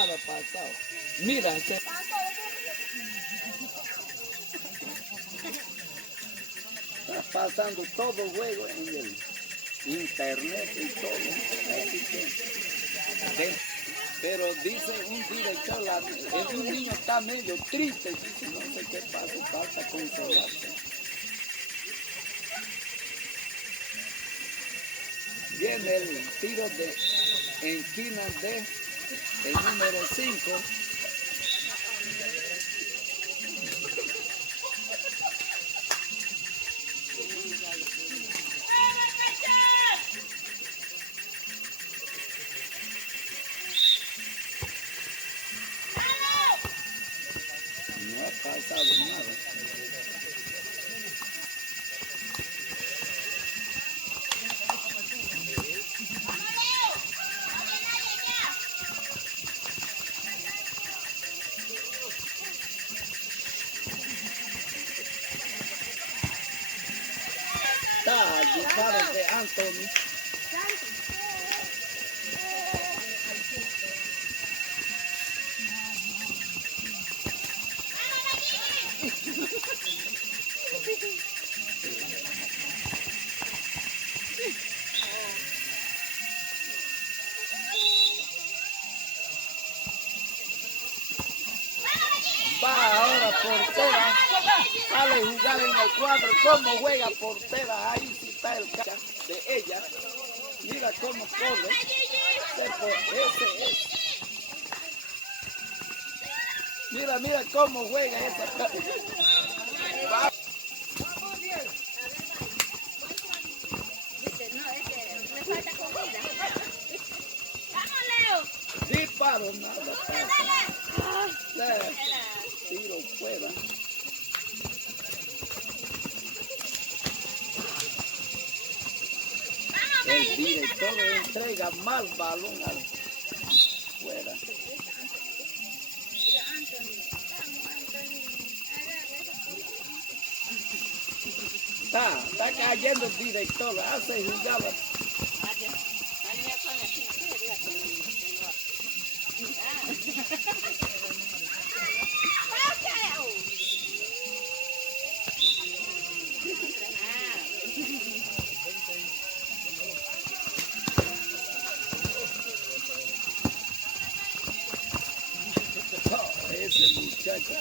nada pasado. Mira, está pasando todo juego en el internet y todo. Así que, pero dice un director, un niño está medio triste, dice, no sé qué pasa, falta consolarse. Viene el tiro de esquina de el número 5. No ha pasado nada. Está el disparo de Anthony. Va ahora Portera, sale a jugar en el cuadro, cómo juega Portera, ahí sí está el cacha de ella, mira cómo corre, ese es. Mira cómo juega esa. Va. Disparo, nada pasa. Tiro fuera. El director entrega mal balón al fuera. Está cayendo el director, hace jugada. Oh, ese muchacho.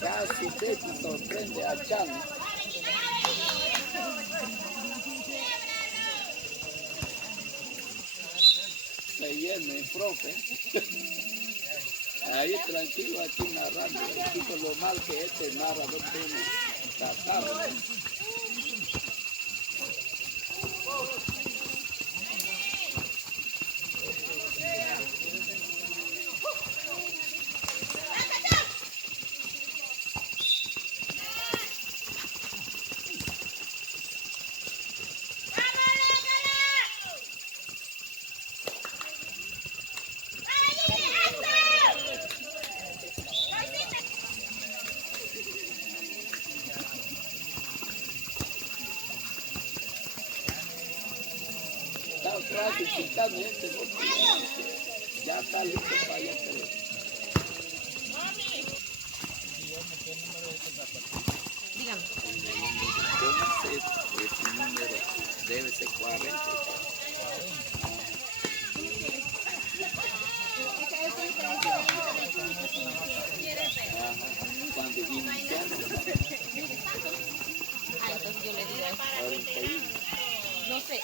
Casi te sorprende a Chan. Se viene, profe. Ahí tranquilo, aquí narrando. Digo lo mal que este narrador tiene. Tratado. clasificadamente, porque ya está listo para allá. Dígame. Yo no sé, ese número debe ser 40. Ajá. Cuando iniciamos, Entonces yo le digo 41. no sé.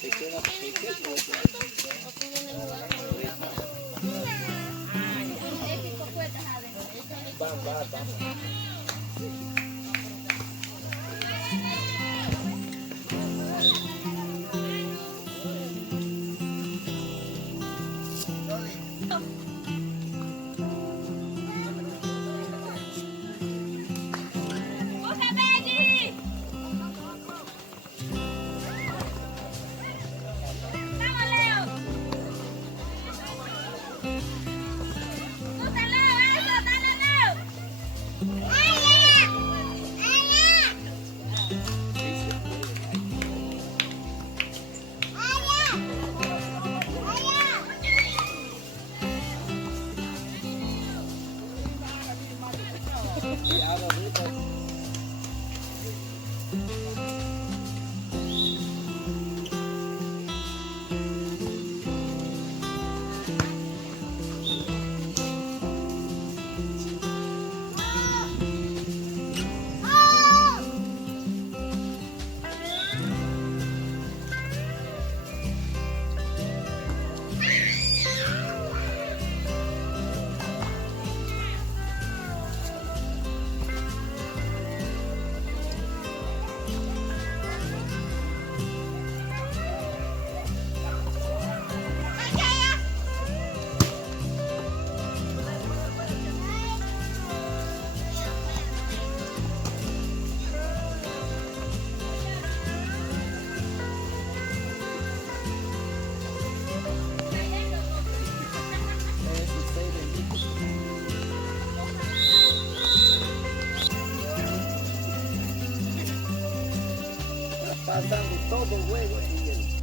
Se queda pequeño. Va. Y ahora ahorita pasando todo el juego